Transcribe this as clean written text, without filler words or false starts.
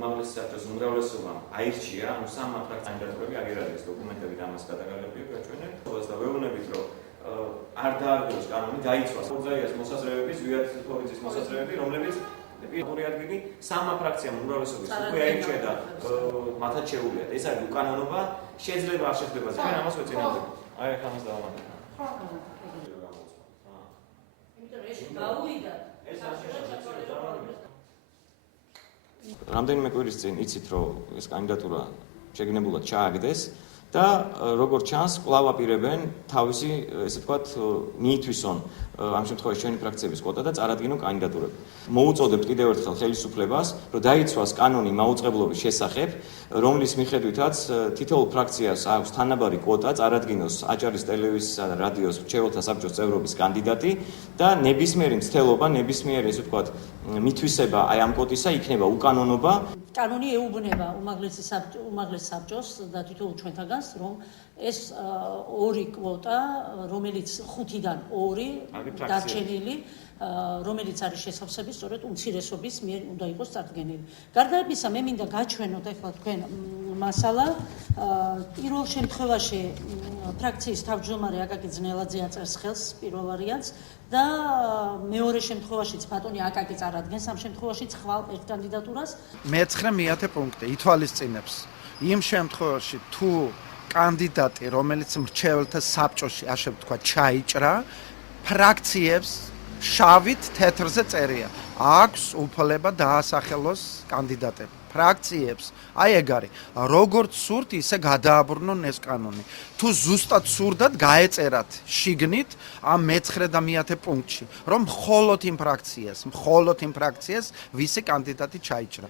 უმაღლესი საბჭოს უმრავლესობამ აირჩია, ანუ სამმა კანდიდატურები აგერადეს დოკუმენტები და ამას გადაგაგებია გაჩვენეთ. და ვეუბნებით, რომ არ დაარღვევს კანონი, დაიცვას ორზაიას მოსაზრებების, ვიათ თორიძის მოსაზრებები, რომლებიც პირველი ადგილი სამმა ფრაქციამ უმრავლესობის უკვე აირჩია და მათაც შეუვლიათ. ეს არის უკანონობა, შეიძლება არ შეხდება, ჩვენ ამას ვეწინააღმდეგებთ. აი ახლა ამას დავამატებ. რამდენიმე კვირის წინ იცით, რომ ეს კანდიდატურა შეგნებულად ჩააგდეს და როგორც ჩანს, კვლავ აპირებენ თავისი, ესე ვთქვათ, მიითვისონ ამ შემთხვევაში ჩვენი ფრაქციების კვოტა და წარადგინონ კანდიდატურები. მოუწოდებთ კიდევ ერთხელ ხელისუფლებას, რომ დაიცვას კანონი მაუწყებლობის შესახებ, რომლის მიხედვითაც თითოეულ ფრაქციას აქვს თანაბარი კვოტა წარადგინოს აჭარის ტელევიზიისა და რადიოს მრჩეველთა საბჭოს წევრობის კანდიდატი და ნებისმიერი მცდელობა, ნებისმიერი, ესე ვთქვათ, მითვისება აი ამ კვოტისა იქნება უკანონობა. კანონი ეუბნება უმაღლეს საბჭოს და თითოეულ ჩვენთაგანს, რომ ეს ორი კვოტა, რომელიც 5-დან 2 დარჩენილი, რომელიც არის შესავსები, სწორედ უმცირესობის მიერ უნდა იყოს წარდგენილი. გარდა ამისა, მე მინდა გაჩვენოთ ახლა თქვენ მასალა. პირველ შემთხვევაში ფრაქციის თავმჯდომარე აკაკი ძნელაძე აწერს ხელს პირველ ვარიანტს და მეორე შემთხვევაშიც ბატონი აკაკი წარადგენს, ამ შემთხვევაშიც ხვალ ერთ კანდიდატურას. მე-9 პუნქტი ითვალისწინებს იმ შემთხვევაში თუ კანდიდატი, რომელიც მრჩეველთა საბჭოში, ასე ვთქვათ, ჩაიჭრა, ფრაქციებს შავით თეთრზე წერია. აქვს უფლება დაასახელოს კანდიდატები. ფრაქციებს, აი ეგ არის, როგორც სურთ, ისე გადააბრუნონ ეს კანონი. თუ ზუსტად სურდათ, გაეწერათ შიგნით ამ მე-9 და მე-10 პუნქტში, რომ მხოლოდ იმ ფრაქციას, ვისი კანდიდატი ჩაიჭრა.